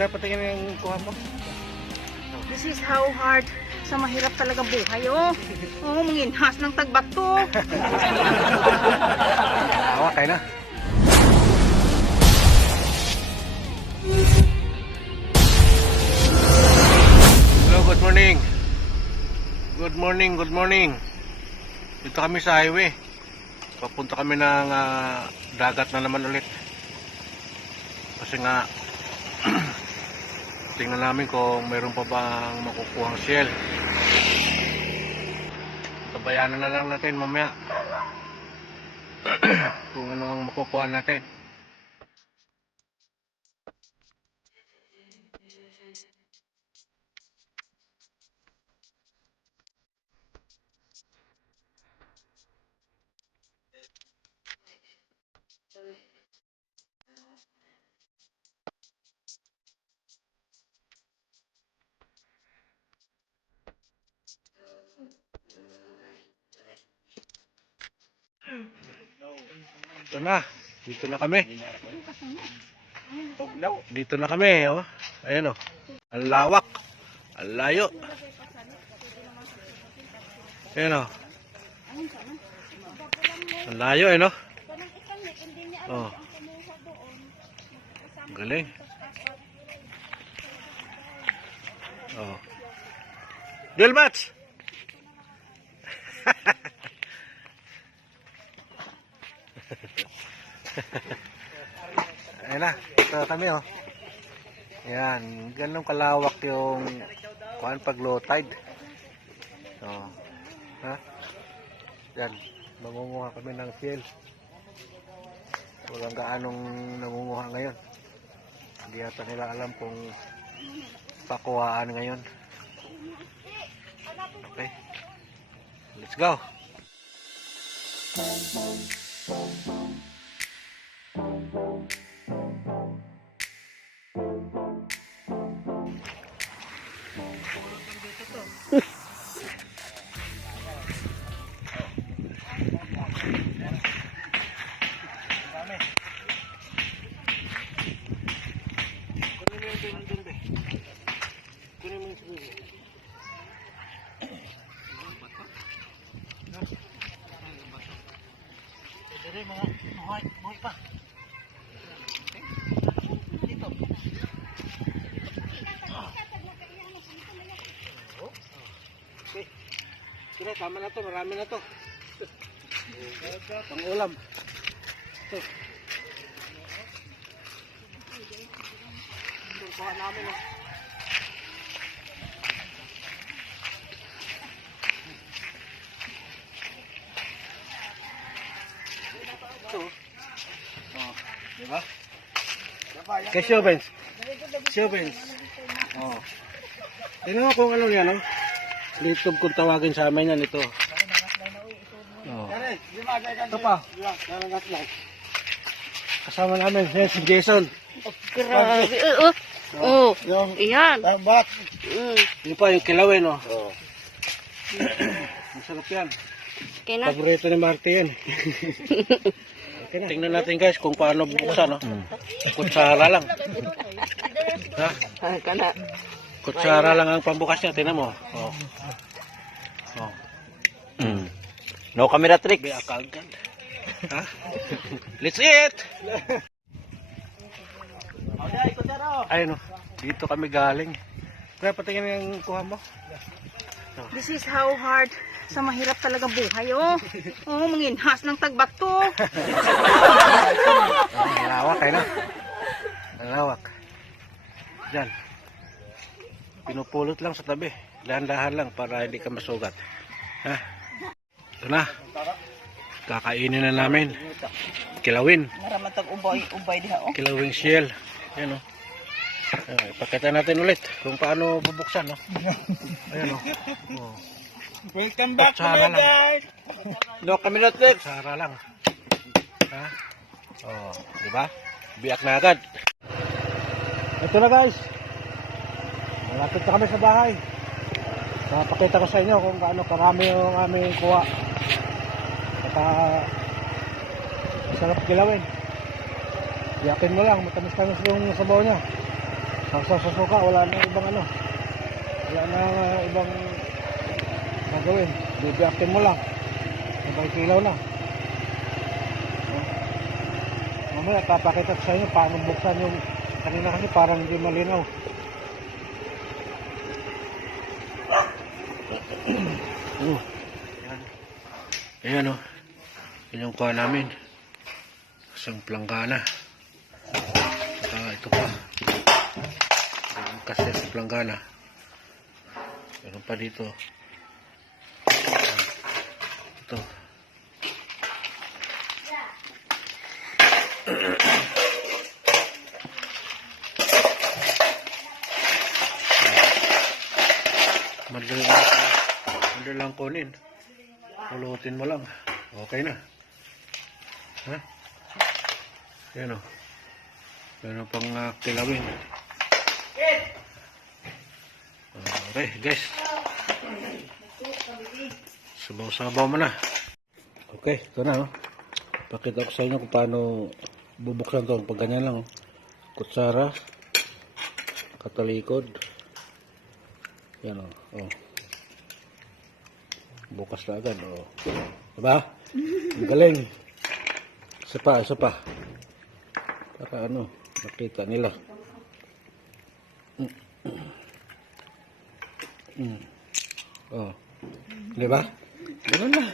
Kaya patingin yung kuha mo. This is how hard sa mahirap talaga buhay, oh. Oo, manginhas ng tagbato. Awa kayo na. Hello, good morning. Good morning, good morning. Dito kami sa highway. Papunta kami ng dagat na naman ulit. Kasi nga tingnan namin kung mayroon pa bang makukuhang shell. Tabayanan na lang natin mamaya kung ano ang makukuha natin. Ito na, dito na kami. Dito na kami, oh. Ayan, oh. Ang lawak, ang layo. Ayan, oh. Ang layo, eh, no? Oh. Galing. Oh. Dual match. Ayan na, ito kami, oh. Ayan, ganun kalawak yung kuhan pag low tide. Oh. Ha? Yan, mangunguha kami ng shell. Walang gaanong nangunguha ngayon. Hindi yata nila alam kung pakuhaan ngayon. Okay, let's go. Dari mga buhay pa. Dito. Okay. Sige, tama na to, marami na to. Pang ulam. Ito. Kuha namin, oh. Oh, diba? Kay Showbens. Showbens. Oh. Tingnan mo kung ano yan, oh. Dito kung tawagin sa amin yan, ito. Oh. Ito pa. Kasama namin, yan, si Jason. Grabe, oh. Yung Iyan. tabat. Yung pa, yung kilawin, oh. Masarap yan. Okay na. Paborito ni Marty yan. Okay na. Tingnan natin guys kung paano buksan, no? Kutsara lang. Ha? Kutsara lang ang pambukas niya, tingnan mo. Oh. Oh. No camera trick. Biakagan. Ha? Let's eat. Ayun, oh. Dito kami galing. Kaya patingin yung kuha mo. This is how hard sa mahirap talaga buhay, oh. Oo, manginhas ng tagbato. Ang lawak, kayo na. Ang lawak. Diyan. Pinupulot lang sa tabi. Dahan-dahan lang para hindi ka masugat. Ha? Ito na. Kakainin na namin. Kilawin. Maramatag ubay diha, oh. Kilawing shell. Yan, oh. Ipakita natin ulit kung paano bubuksan, no? Ayan, oh. Oh. Welcome back Kutsara lang. guys. No camera trick. Kutsara lang. Ha? Oh, di ba? Biyak na agad. Ito na guys. Malapit na kami sa bahay. Napakita ko sa inyo kung gaano karami yung aming kuha. At sarap kilawin. Yakin mo lang, matamis-tamis yung sabaw niya. Sa suka, wala na ibang ano. Wala na ibang gagawin. Bibiyakin mo lang. Sabay kilaw na. Mamaya, papakita ko sa inyo paano buksan yung kanina kasi parang hindi malinaw. Ayan o. Yan yung kuha namin. Isang planggana. Ito pa. Yung kaset sa planggana. Meron pa dito. Ito. Madali lang kunin. Pulutin mo lang. Okay na. Ha? Yan o. Meron pang kilawin. Okay, guys. Sabaw-sabaw mo na. Okay, ito na. Pakita ko sa inyo kung paano bubuksan ito. Pag ganyan lang. Kutsara. Katalikod. Yan o. Bukas na agad. Diba? Ang galing. Isa pa. Para ano, makita nila. Diba? Ganun na.